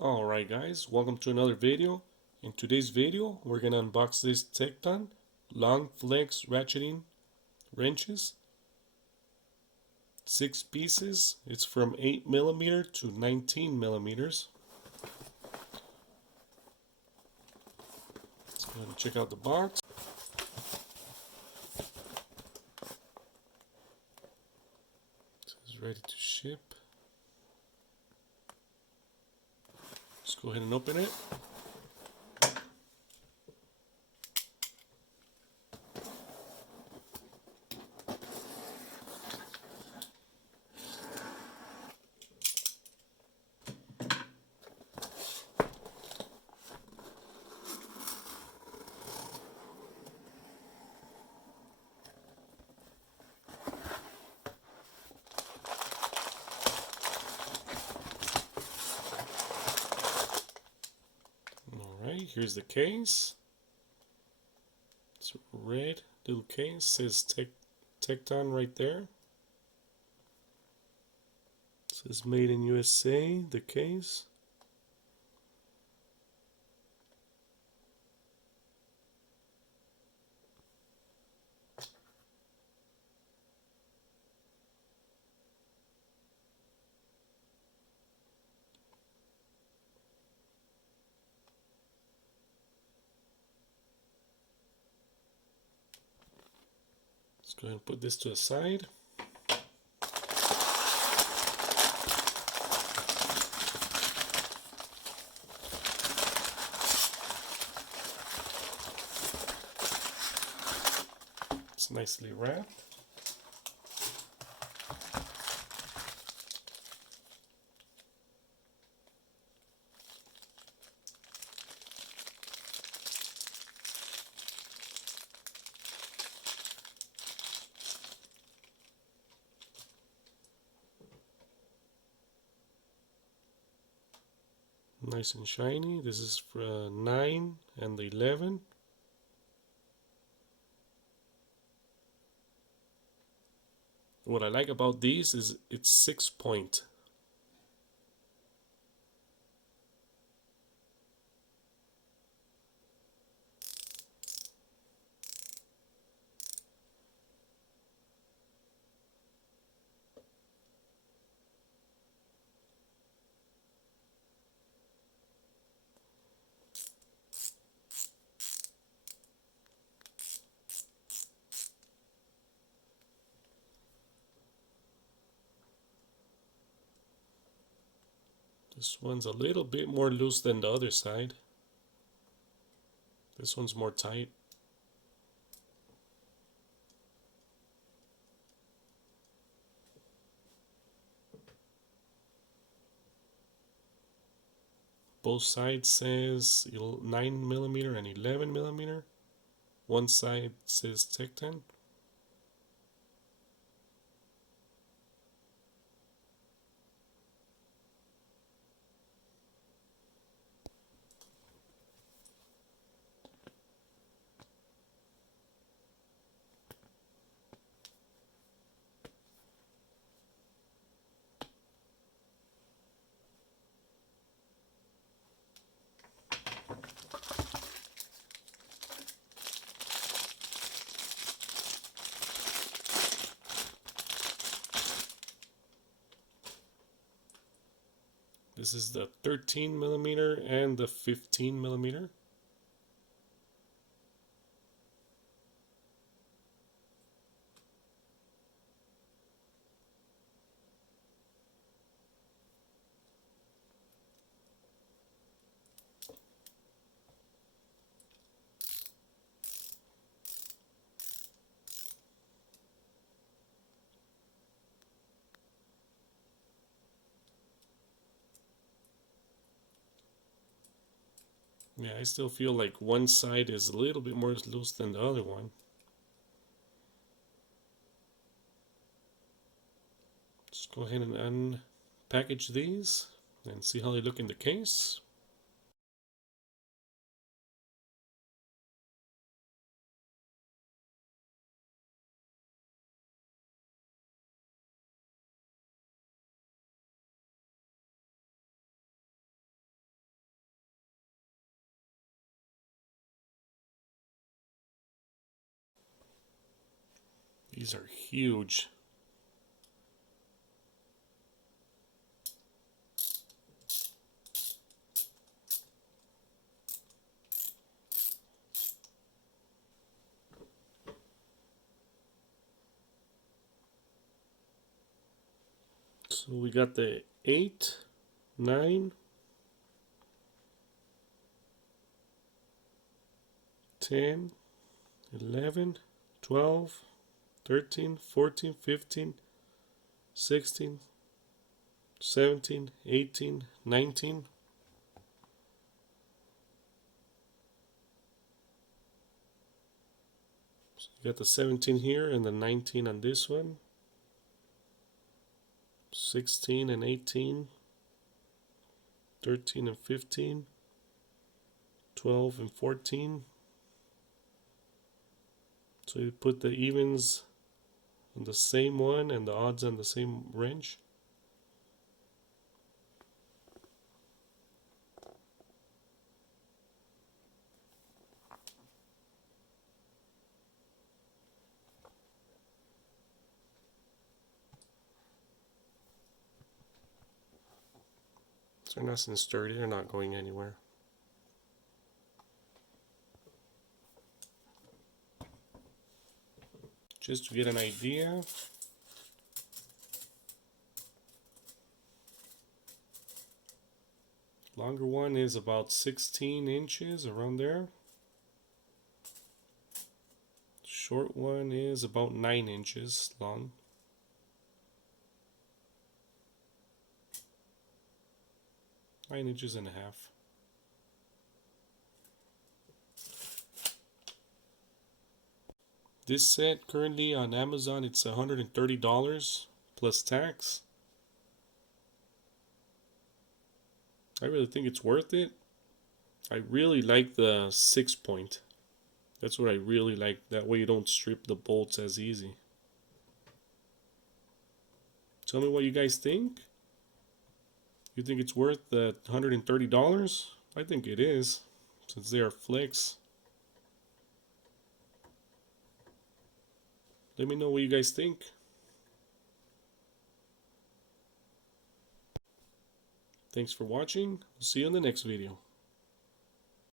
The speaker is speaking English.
Alright guys, welcome to another video. In today's video, we're gonna unbox this TEKTON long flex ratcheting wrenches. 6 pieces. It's from 8mm to 19mm. Let's go ahead and check out the box. It says ready to ship. Let's go ahead and open it. Alright, here's the case. It's a red little case. Says TEKTON right there. It says made in USA, the case. Let's go ahead and put this to the side. It's nicely wrapped. Nice and shiny. This is for 9 and the 11. What I like about these is it's 6-point. This one's a little bit more loose than the other side. This one's more tight. Both sides says 9mm and 11mm. One side says TEKTON. This is the 13mm and the 15mm. Yeah, I still feel like one side is a little bit more loose than the other one. Let's go ahead and unpackage these and see how they look in the case. These are huge. So we got the 8, 9, 10, 11, 12, 13, 14, 15, 16, 17, 18, 19. So you got the 17 here and the 19 on this one. 16 and 18, 13 and 15, 12 and 14. So you put the evens on the same one and the odds on the same range. So they're nice and sturdy, they're not going anywhere. Just to get an idea, longer one is about 16 inches, around there. Short one is about 9 inches long. Nine inches and a half. This set currently on Amazon, it's $130 plus tax. I really think it's worth it. I really like the 6-point. That's what I really like. That way you don't strip the bolts as easy. Tell me what you guys think. You think it's worth the $130? I think it is, since they are flex. Let me know what you guys think. Thanks for watching. I'll see you in the next video.